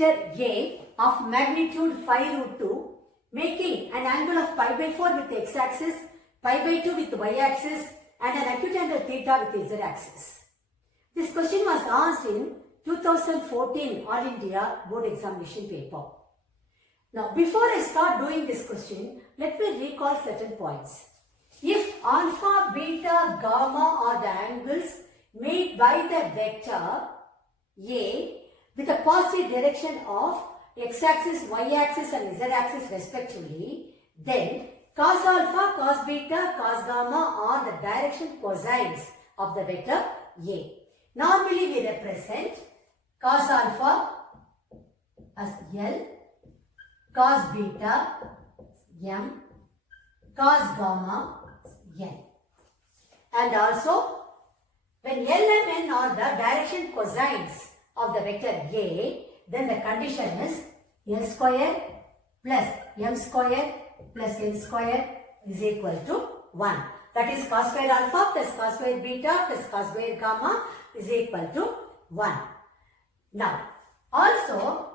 vector A of magnitude 5 root 2, making an angle of pi by 4 with the x-axis, pi by 2 with the y-axis, and an acute angle theta with the z-axis. This question was asked in 2014 All India Board Examination paper. Now, before I start doing this question, let me recall certain points. If alpha, beta, gamma are the angles made by the vector A with a positive direction of x-axis, y-axis and z-axis respectively, then cos alpha, cos beta, cos gamma are the direction cosines of the vector A. Normally we represent cos alpha as L, cos beta M, cos gamma N. And also when L and N are the direction cosines of the vector A, then the condition is L square plus M square plus N square is equal to 1. That is cos square alpha plus cos square beta plus cos square gamma is equal to 1. Now, also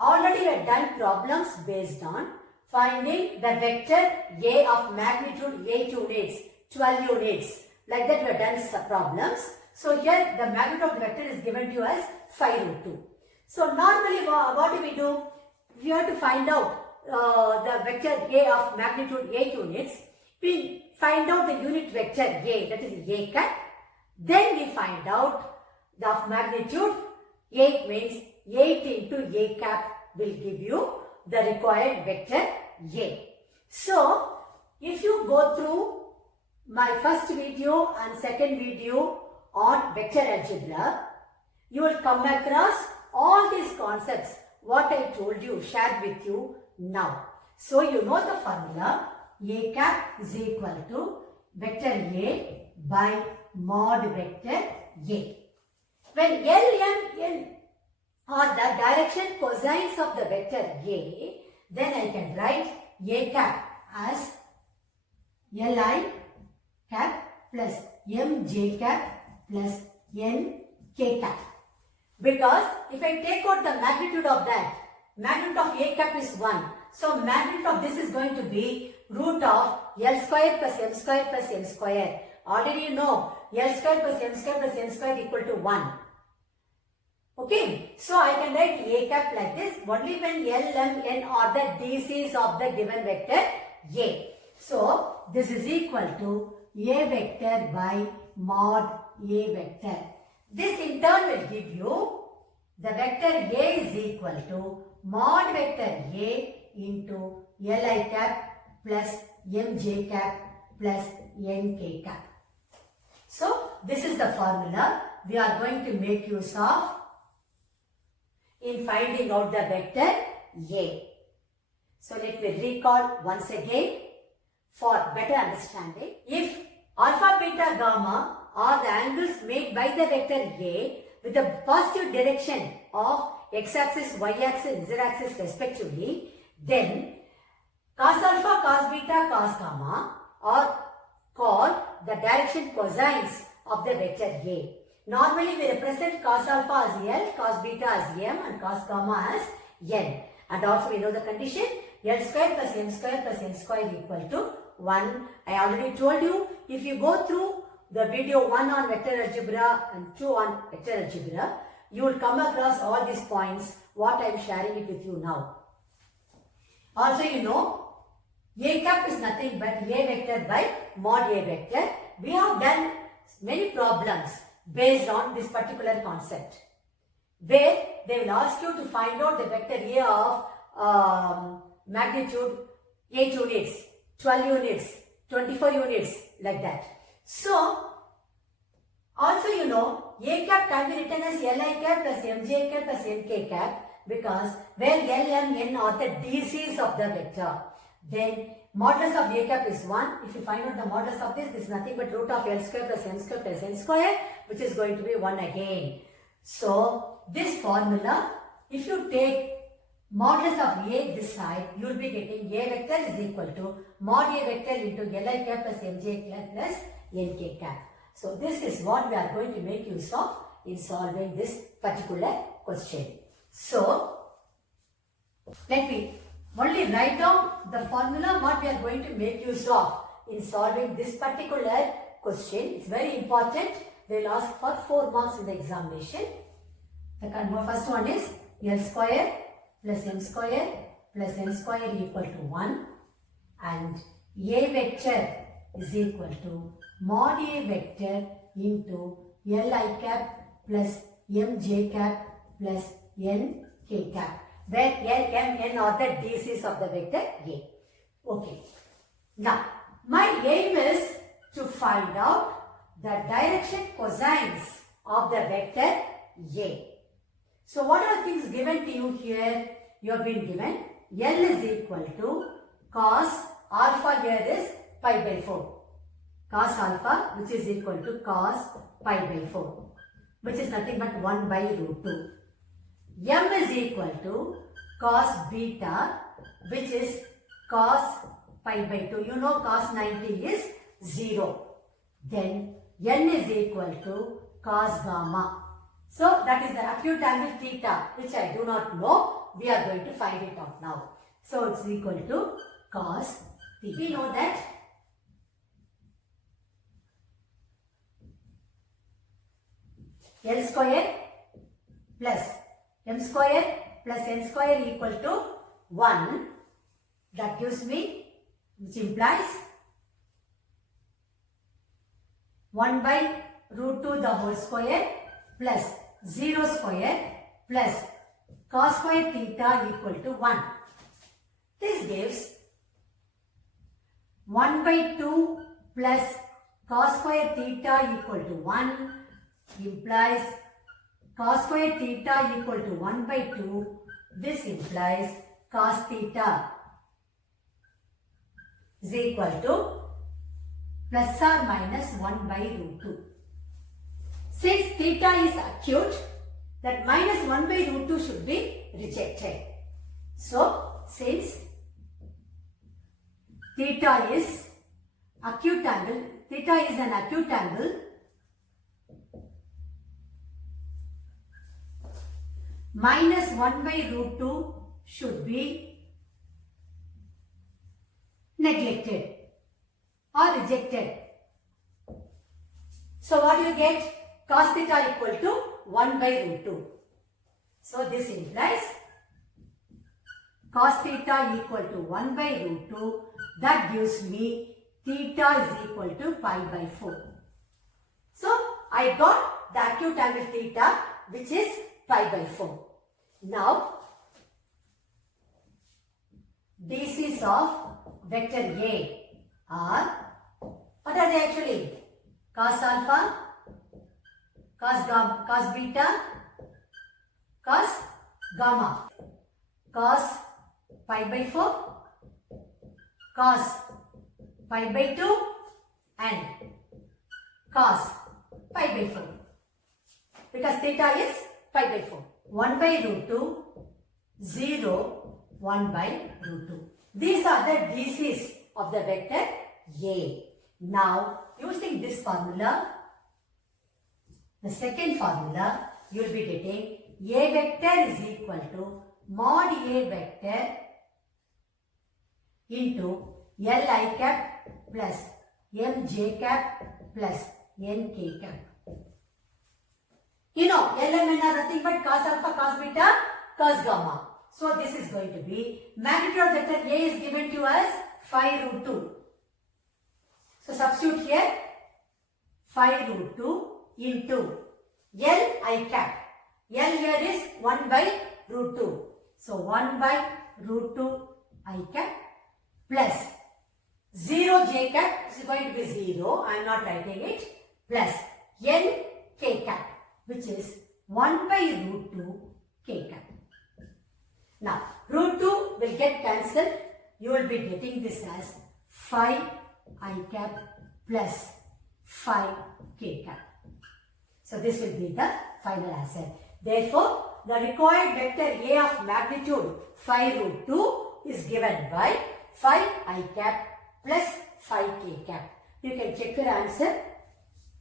already we have done problems based on finding the vector A of magnitude 8 units, 12 units. Like that we have done some problems. So here the magnitude of the vector is given to you as 5 root 2. So normally what do? We have to find out the vector A of magnitude 8 units. We find out the unit vector A, that is A cat. Then we find out the of magnitude 8 means 8 into A cap will give you the required vector A. So if you go through my first video and second video on vector algebra, you will come across all these concepts what I told you, shared with you now. So you know the formula A cap is equal to vector A by mod vector A. When L, M, N are the direction cosines of the vector A, then I can write A cap as Li cap plus Mj cap plus Nk cap. Because if I take out the magnitude of that, magnitude of A cap is 1. So magnitude of this is going to be root of L square plus M square plus N square. Already you know L square plus M square plus N square equal to 1. Okay, so I can write A cap like this only when L, M, N are the DCs of the given vector A. So this is equal to A vector by mod A vector. This in turn will give you the vector A is equal to mod vector A into Li cap plus Mj cap plus Nk cap. So this is the formula we are going to make use of in finding out the vector A. So let me recall once again for better understanding. If alpha, beta, gamma are the angles made by the vector A with a positive direction of x-axis, y-axis and z-axis respectively, then cos alpha, cos beta, cos gamma are called the direction cosines of the vector A. Normally we represent cos alpha as L, cos beta as M and cos gamma as N. And also we know the condition L square plus M square plus N square equal to 1. I already told you, if you go through the video 1 on vector algebra and 2 on vector algebra, you will come across all these points what I am sharing it with you now. Also you know A cap is nothing but A vector by mod A vector. We have done many problems based on this particular concept, where they will ask you to find out the vector A of magnitude 8 units, 12 units, 24 units, like that. So, also you know, A cap can be written as Li cap plus Mj cap plus Nk cap, because where L, M, N are the DCs of the vector. Then modulus of A cap is 1. If you find out the modulus of this is nothing but root of L square plus M square plus N square, which is going to be 1 again. So this formula, if you take modulus of A this side, you will be getting A vector is equal to mod A vector into Li cap plus Mj cap plus Nk cap. So this is what we are going to make use of in solving this particular question. So Let me only write down the formula what we are going to make use of in solving this particular question. It's very important. They will ask for 4 marks in the examination. The first one is L square plus M square plus N square equal to 1, and A vector is equal to mod A vector into Li cap plus Mj cap plus Nk cap, where L, M, N are the DCs of the vector A. Okay. Now, my aim is to find out the direction cosines of the vector A. So, what are the things given to you here? You have been given L is equal to cos alpha, here is pi by 4. Cos alpha, which is equal to cos pi by 4, which is nothing but 1 by root 2. M is equal to cos beta, which is cos pi by 2. You know cos 90 is 0. Then N is equal to cos gamma. So that is the acute angle theta, which I do not know. We are going to find it out now. So it's equal to cos theta. We know that L square plus M square plus N square equal to 1. That gives me, which implies 1 by root 2 the whole square plus 0 square plus cos square theta equal to 1. This gives 1 by 2 plus cos square theta equal to 1 implies cos square theta equal to 1 by 2. This implies cos theta is equal to plus or minus 1 by root 2. Since theta is acute, that minus 1 by root 2 should be rejected. So, since theta is acute angle, theta is an acute angle, minus 1 by root 2 should be neglected or rejected. So what do you get? Cos theta equal to 1 by root 2. So this implies cos theta equal to 1 by root 2. That gives me theta is equal to pi by 4. So I got the acute angle theta, which is pi by 4. Now, DCs of vector A are, what are they actually? Cos alpha, cos beta, cos gamma, cos pi by 4, cos pi by 2 and cos pi by 4, because theta is pi by 4. 1 by root 2, 0, 1 by root 2. These are the DCs of the vector A. Now, using this formula, the second formula, you will be getting A vector is equal to mod A vector into Li cap plus Mj cap plus Nk cap. You know, L and N are nothing but cos alpha, cos beta, cos gamma. So this is going to be, magnitude of vector A is given to us 5 root 2. So substitute here 5 root 2 into Li cap. L here is 1 by root 2. So 1 by root 2 I cap plus 0 j cap is going to be 0. I am not writing it. Plus N k cap, which is 1 by root 2 k cap. Now, root 2 will get cancelled. You will be getting this as 5 I cap plus 5 k cap. So, this will be the final answer. Therefore, the required vector A of magnitude 5 root 2 is given by 5 I cap plus 5 k cap. You can check your answer.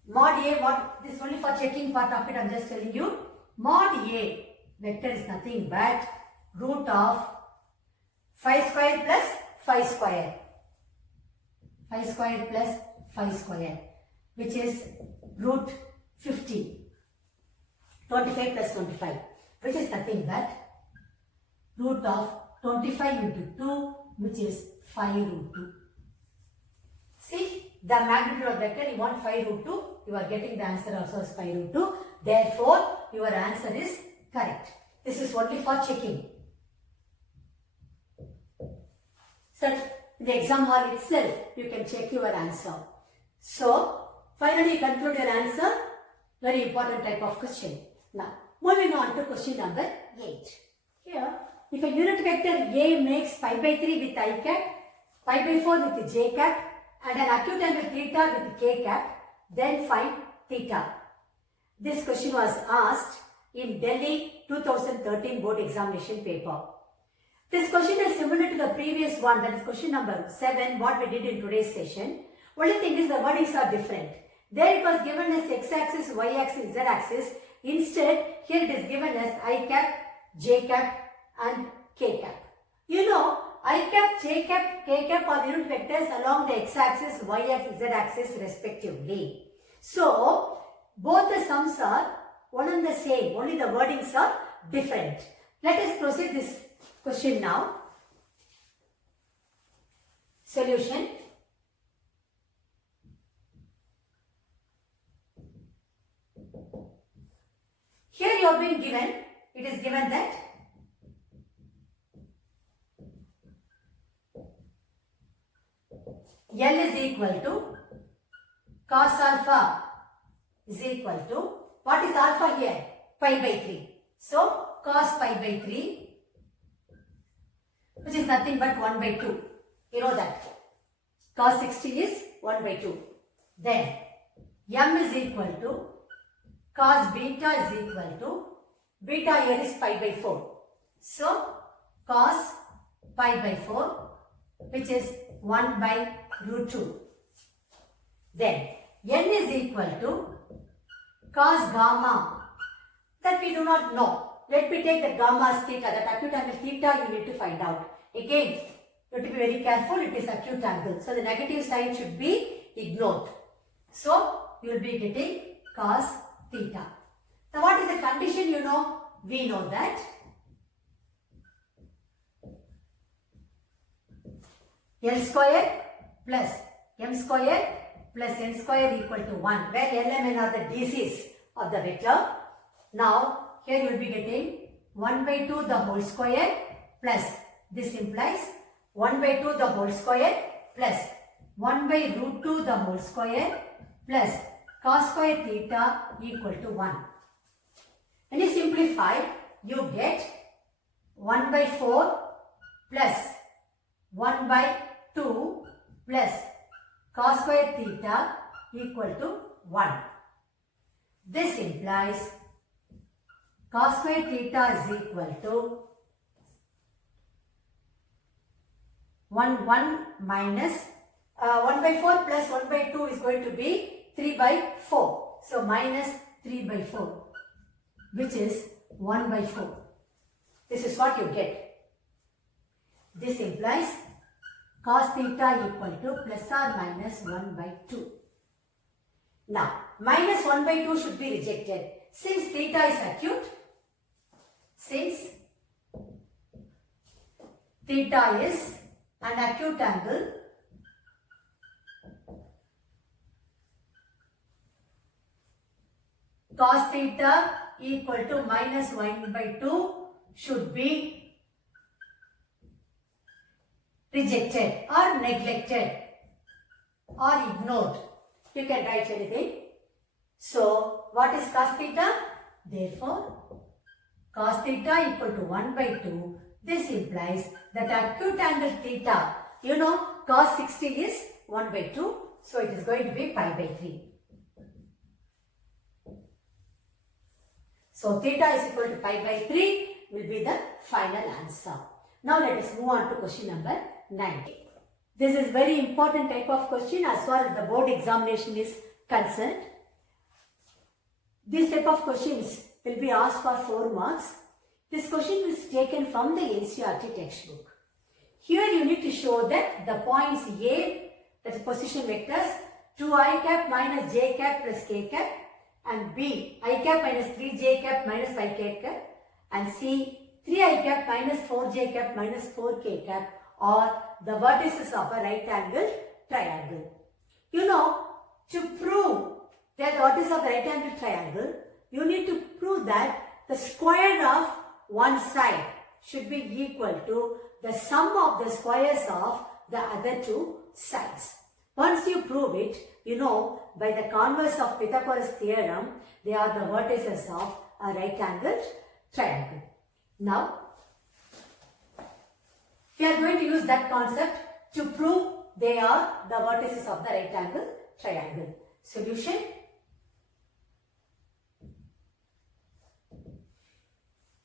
Mod A, what this is only for checking part of it, I am just telling you. Mod A vector is nothing but root of 5 square plus 5 square. 5 square plus 5 square, which is root 50. 25 plus 25, which is nothing but root of 25 into 2, which is 5 root 2. See, the magnitude of vector, you want 5 root 2, you are getting the answer also as 5 root 2. Therefore, your answer is correct. This is only for checking. So, in the exam hall itself, you can check your answer. So, finally, you conclude your answer. Very important type of question. Now, moving on to question number 8. Here, if a unit vector A makes pi by 3 with I cap, pi by 4 with j cap, and an acute angle theta with k cap, then find theta. This question was asked in Delhi 2013 board examination paper. This question is similar to the previous one, that is question number 7, what we did in today's session. Only thing is the wordings are different. There it was given as x-axis, y-axis, z-axis. Instead, here it is given as I cap, j cap and k cap. You know, I cap, j cap, k cap are unit vectors along the x-axis, y-axis, z-axis respectively. So, both the sums are one and the same, only the wordings are different. Let us proceed this question now. Solution. Here you have been given, it is given that L is equal to cos alpha is equal to, what is alpha here? Pi by 3. So, cos pi by 3, which is nothing but 1 by 2. You know that. Cos 60 is 1 by 2. Then, m is equal to cos beta is equal to, beta here is pi by 4. So, cos pi by 4, which is 1 by root 2. Then, n is equal to cos gamma, that we do not know. Let me take the gamma as theta, that acute angle theta you need to find out. Again, you have to be very careful, it is acute angle. So, the negative sign should be ignored. So, you will be getting cos theta. Now, what is the condition you know? We know that L square plus m square plus n square equal to 1, where L and n are the DCs of the vector. Now, here you will be getting 1 by 2 the whole square plus, this implies 1 by 2 the whole square plus 1 by root 2 the whole square plus cos square theta equal to 1. When you simplify, you get 1 by 4 plus 1 by 2 plus cos square theta equal to 1. This implies cos square theta is equal to 1 minus 1 by 4 plus 1 by 2 is going to be 3 by 4. So, minus 3 by 4, which is 1 by 4. This is what you get. This implies cos theta equal to plus or minus 1 by 2. Now, minus 1 by 2 should be rejected. Since theta is acute, since theta is an acute angle, cos theta equal to minus 1 by 2 should be rejected or neglected or ignored. You can write anything. So, what is cos theta? Therefore, cos theta equal to 1 by 2. This implies that acute angle theta, you know, cos 60 is 1 by 2. So, it is going to be pi by 3. So, theta is equal to pi by 3 will be the final answer. Now, let us move on to question number 9. This is very important type of question as far as the board examination is concerned. This type of questions will be asked for 4 marks. This question is taken from the NCERT textbook. Here you need to show that the points A, that is position vectors, 2i cap minus j cap plus k cap, and B, I cap minus 3j cap minus 5k cap, and C, 3i cap minus 4j cap minus 4k cap are the vertices of a right angle triangle. You know, to prove that what is of the right angle triangle, you need to prove that the square of one side should be equal to the sum of the squares of the other two sides. Once you prove it, you know by the converse of Pythagoras theorem, they are the vertices of a right angled triangle. Now, we are going to use that concept to prove they are the vertices of the right angle triangle. Solution.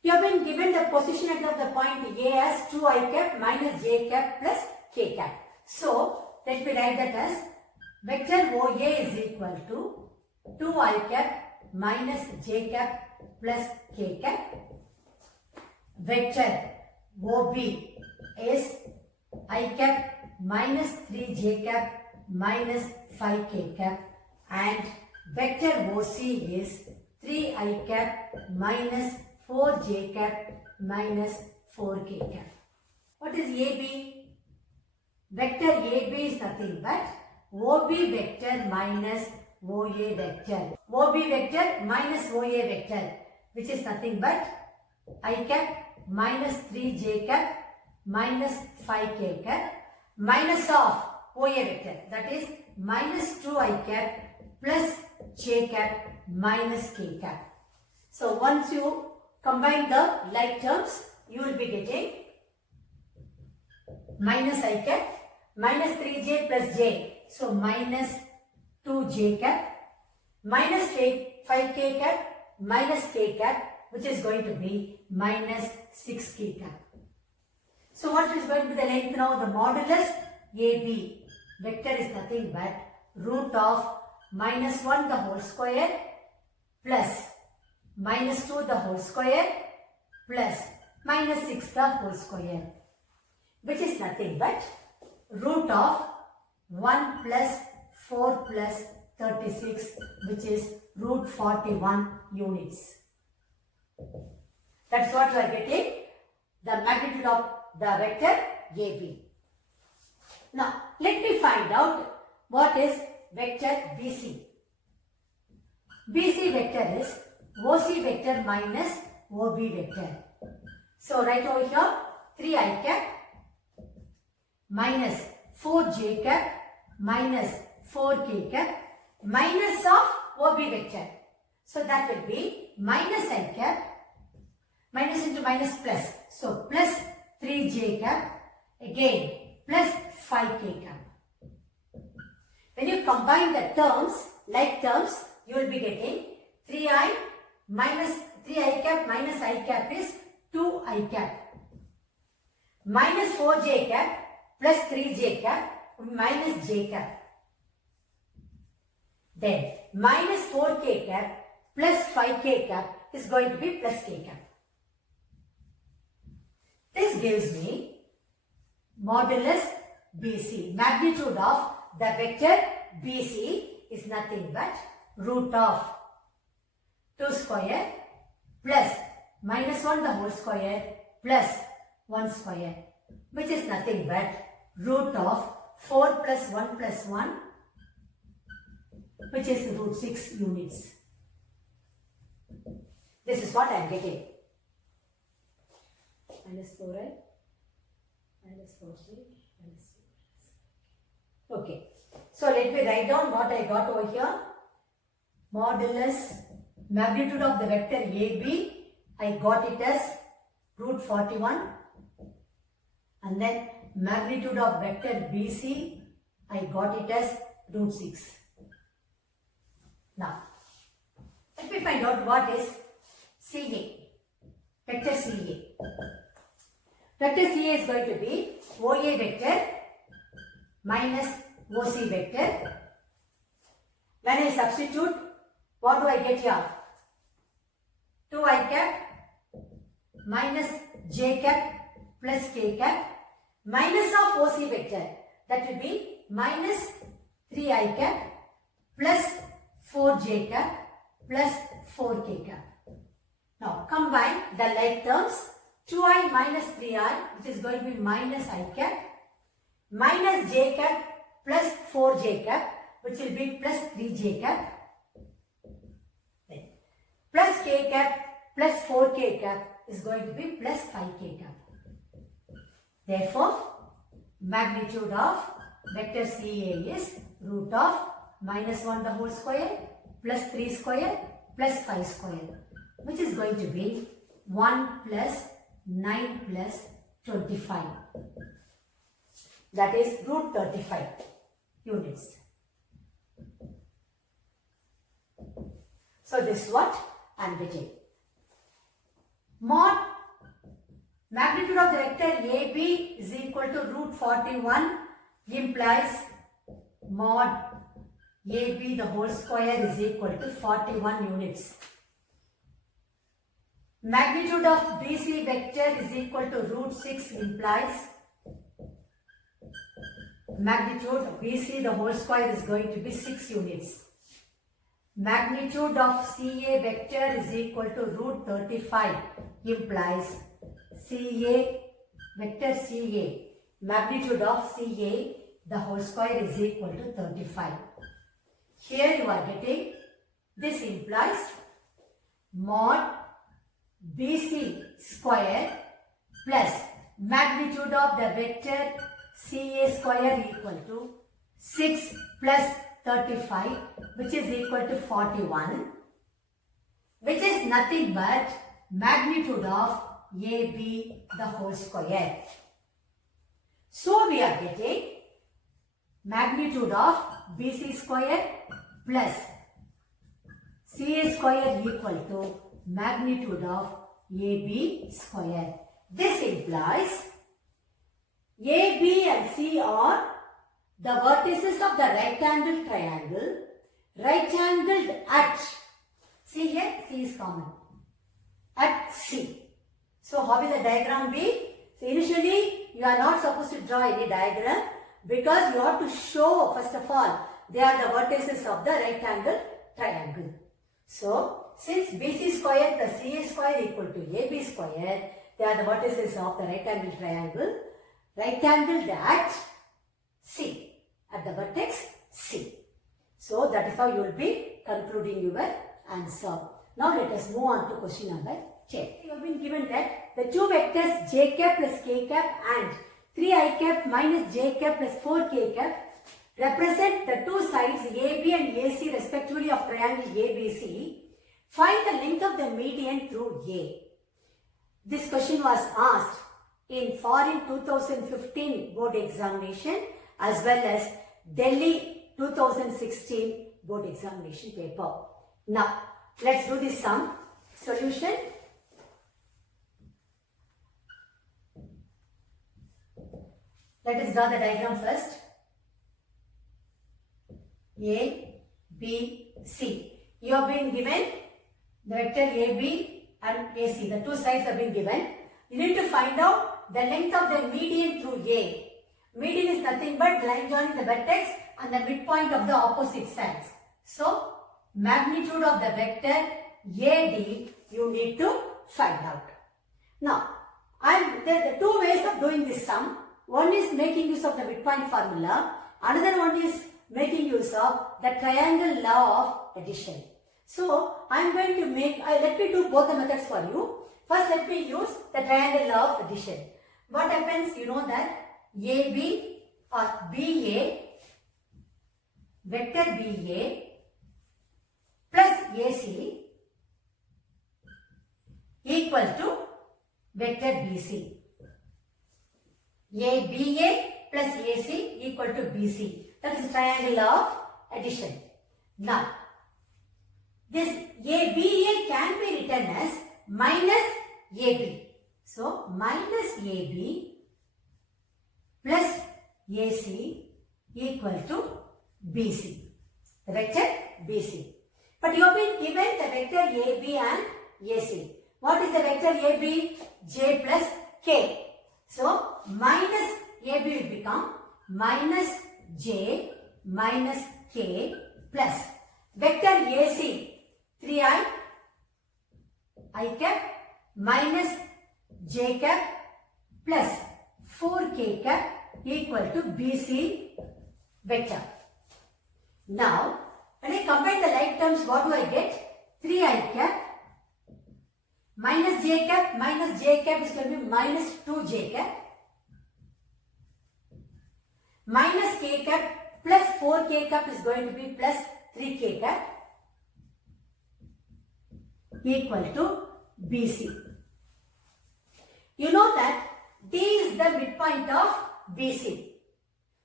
You have been given the position of the point A as 2i cap minus j cap plus k cap. So, let me write that as vector OA is equal to 2i cap minus j cap plus k cap. Vector OB is I cap minus 3j cap minus 5k cap, and vector OC is 3i cap minus 4j cap minus 4k cap. What is AB? Vector AB is nothing but OB vector minus OA vector. OB vector minus OA vector, which is nothing but I cap minus 3j cap minus 5k cap minus of OA vector, that is minus 2i cap plus j cap minus k cap. So once you combine the like terms, you will be getting minus I cap minus 3j plus j, so minus 2j cap minus 5k cap minus k cap, which is going to be minus 6k cap. So what is going to be the length now? The modulus AB vector is nothing but root of minus 1 the whole square plus minus 2 the whole square plus minus 6 the whole square, which is nothing but root of 1 plus 4 plus 36, which is root 41 units. That's what you are getting, the magnitude of the vector AB. Now, let me find out what is vector BC. BC vector is OC vector minus OB vector. So, write over here 3i cap minus 4j cap minus 4k cap minus of OB vector. So, that will be minus I cap, minus into minus plus. So, plus 3j cap, again plus 5k cap. When you combine the terms, like terms, you will be getting 3i minus 3i cap minus I cap is 2i cap. Minus 4j cap plus 3j cap minus j cap. Then minus 4k cap plus 5k cap is going to be plus k cap. This gives me modulus BC. Magnitude of the vector BC is nothing but root of 2 square plus minus 1 the whole square plus 1 square, which is nothing but root of 4 plus 1 plus 1, which is root 6 units. This is what I am getting. Minus 4i, minus 4j, minus 4. Okay. So let me write down what I got over here. Modulus magnitude of the vector AB, I got it as root 41. And then magnitude of vector BC, I got it as root 6. Now, let me find out what is CA, vector CA. Vector CA is going to be OA vector minus OC vector. When I substitute, what do I get here? 2i cap minus j cap plus k cap minus of OC vector, that will be minus 3i cap plus 4j cap plus 4k cap. Now combine the like terms. 2i minus 3i, which is going to be minus I cap, minus j cap plus 4j cap, which will be plus 3j cap, plus k cap plus 4k cap is going to be plus 5k cap. Therefore, magnitude of vector CA is root of minus 1 the whole square plus 3 square plus 5 square, which is going to be 1 plus 9 plus 25. That is root 35 units. So this is what I am getting. Mod magnitude of the vector AB is equal to root 41 implies mod AB the whole square is equal to 41 units. Magnitude of BC vector is equal to root 6 implies magnitude of BC the whole square is going to be 6 units. Magnitude of CA vector is equal to root 35 implies CA vector CA magnitude of CA the whole square is equal to 35. Here you are getting this implies mod BC square plus magnitude of the vector CA square equal to 6 plus 35, which is equal to 41, which is nothing but magnitude of AB the whole square. So we are getting magnitude of BC square plus CA square equal to magnitude of AB square. This implies AB and C are the vertices of the right angle triangle, right angled at, see here, C is common, at C. So how will the diagram be? So initially you are not supposed to draw any diagram because you have to show first of all they are the vertices of the right angle triangle. So since BC square plus CA square equal to AB square, they are the vertices of the right angle triangle, right angled at C, at the vertex C. So that is how you will be concluding your answer. Now let us move on to question number 10. You have been given that the two vectors j cap plus k cap and 3i cap minus j cap plus 4k cap represent the two sides AB and AC respectively of triangle ABC. Find the length of the median through A. This question was asked in foreign 2015 board examination as well as Delhi 2016 board examination paper. Now, let's do this sum. Solution. Let us draw the diagram first. A, B, C. You have been given the vector AB and AC. The two sides have been given. You need to find out the length of the median through A. Median is nothing but line joining the vertex and the midpoint of the opposite sides. So, magnitude of the vector AD you need to find out. Now, there are two ways of doing this sum. One is making use of the midpoint formula. Another one is making use of the triangle law of addition. So, I am going to make, let me do both the methods for you. First, let me use the triangle law of addition. What happens, you know that AB or BA, vector BA plus AC equal to vector BC. ABA plus AC equal to BC. That is triangle law of addition. Now, this ABA can be written as minus AB. So, minus AB plus AC equal to BC, the vector BC. But you have been given the vector AB and AC. What is the vector AB? J plus K. So, minus AB will become minus J minus K plus vector AC 3I I cap minus J cap plus 4K cap equal to BC vector. Now, when I combine the like terms, what do I get? 3I cap minus J cap is going to be minus 2J cap minus K cap plus 4K cap is going to be plus 3K cap equal to BC. You know that D is the midpoint of BC.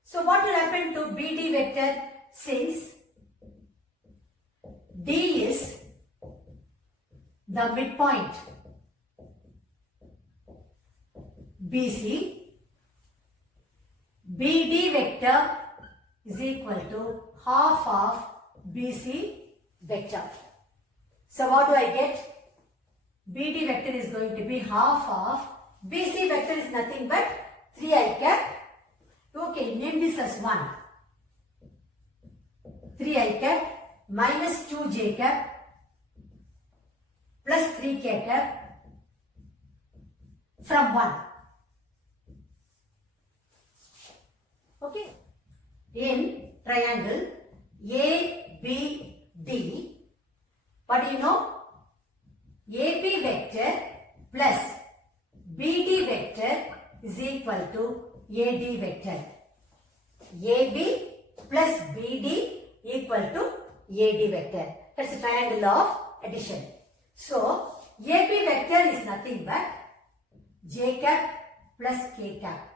So what will happen to BD vector since D is the midpoint BC, BD vector is equal to half of BC vector. So what do I get? BD vector is going to be half of BC vector is nothing but 3I cap. Okay, name this as 1. 3I cap minus 2J cap plus 3K cap from 1. Okay. In triangle ABD, what do you know? AB vector plus BD vector is equal to AD vector. AB plus BD equal to AD vector. That's a triangle of addition. So, AB vector is nothing but J cap plus K cap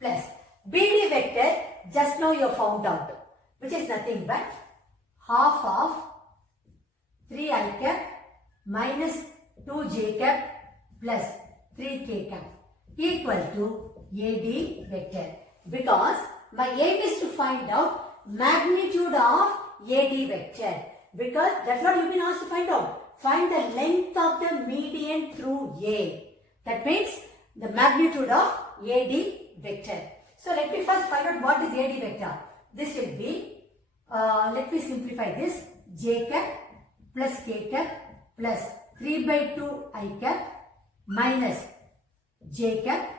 plus BD vector, just now you found out, which is nothing but half of 3I cap minus 2J cap plus 3K cap equal to AD vector. Because my aim is to find out magnitude of AD vector. Because that's what you've been asked to find out. Find the length of the median through A. That means the magnitude of AD vector. So let me first find out what is AD vector. This will be, let me simplify this, J cap plus K cap plus 3 by 2 I cap minus J cap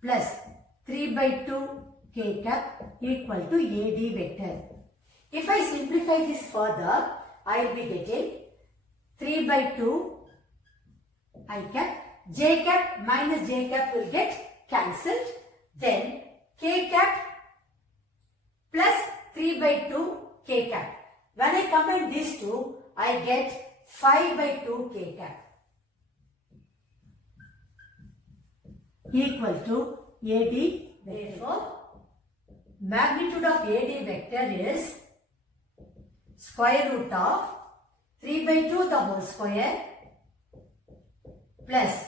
plus 3 by 2 K cap equal to AD vector. If I simplify this further, I will be getting 3 by 2 I cap, J cap minus J cap will get cancelled. Then K cap plus 3 by 2 K cap. When I combine these two, I get 5 by 2 K cap equal to AD. Therefore, magnitude of AD vector is square root of 3 by 2 the whole square plus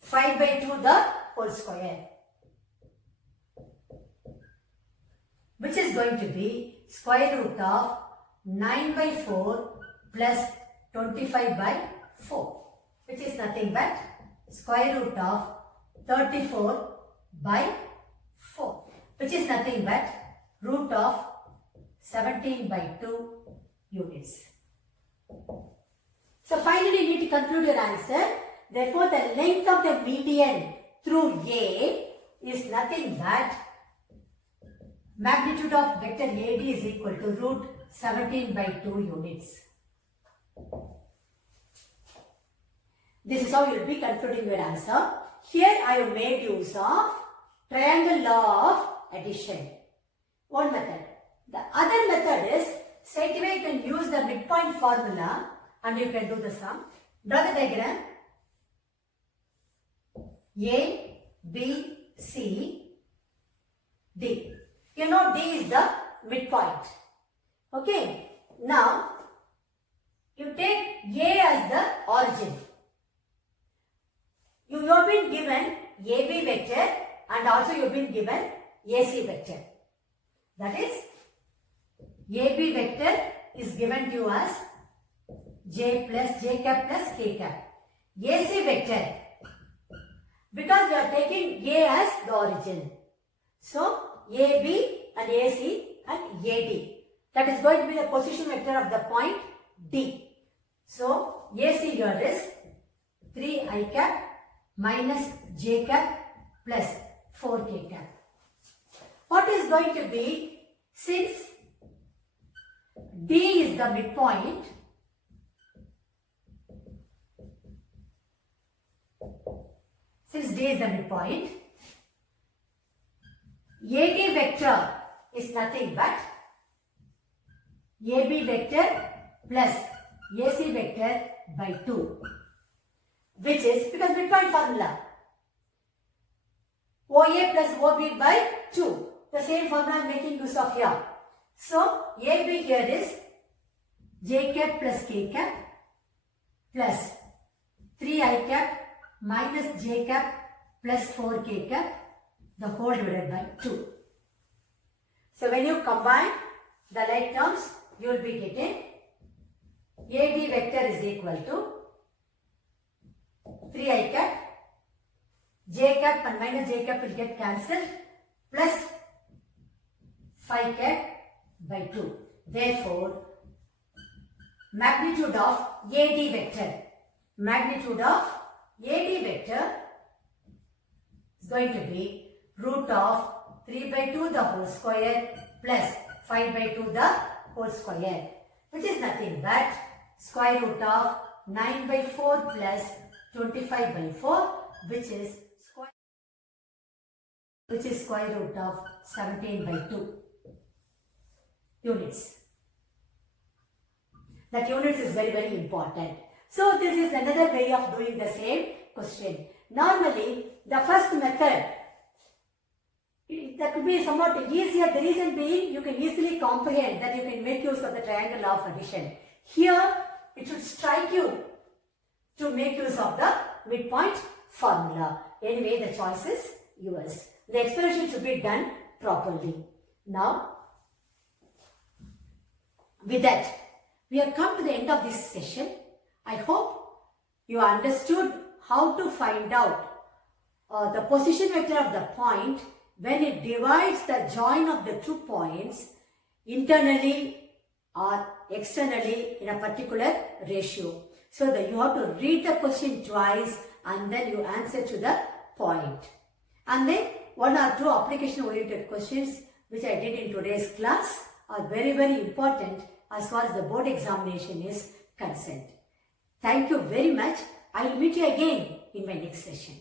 5 by 2 the whole square, which is going to be square root of 9 by 4 plus 25 by 4, which is nothing but square root of 34 by 4, which is nothing but root of 17 by 2 units. So finally you need to conclude your answer. Therefore the length of the median through A is nothing but magnitude of vector AD is equal to root 17 by 2 units. This is how you will be concluding your answer. Here I have made use of triangle law of addition. One method. The other method is straight away you can use the midpoint formula and you can do the sum. Draw the diagram. A, B, C, D. You know D is the midpoint. Okay. Now, you take A as the origin. You have been given AB vector and also you have been given AC vector. That is, AB vector is given to you as J plus J cap plus K cap. AC vector, because we are taking A as the origin. So AB and AC and AD. That is going to be the position vector of the point D. So AC here is 3i cap minus j cap plus 4k cap. What is going to be, since D is the midpoint, AD vector is nothing but AB vector plus AC vector by 2, which is, because midpoint formula, OA plus OB by 2. The same formula I am making use of here. So, AB here is j cap plus k cap plus 3i cap minus j cap plus 4k cap, the whole divided by 2. So, when you combine the like terms, you will be getting AD vector is equal to 3i cap, j cap and minus j cap will get cancelled, plus 5 cap by 2. Therefore, magnitude of AD vector is going to be root of 3 by 2 the whole square plus 5 by 2 the whole square, which is nothing but square root of 9 by 4 plus 25 by 4, which is square root of 17 by 2 units. That units is very, very important. So this is another way of doing the same question. Normally, the first method, that will be somewhat easier. The reason being, you can easily comprehend that you can make use of the triangle of addition. Here, it should strike you to make use of the midpoint formula. Anyway, the choice is yours. The explanation should be done properly. Now, with that, we have come to the end of this session. I hope you understood how to find out the position vector of the point when it divides the join of the 2 points internally or externally in a particular ratio. So that you have to read the question twice and then you answer to the point. And then 1 or 2 application oriented questions which I did in today's class are very, very important as far as the board examination is concerned. Thank you very much. I will meet you again in my next session.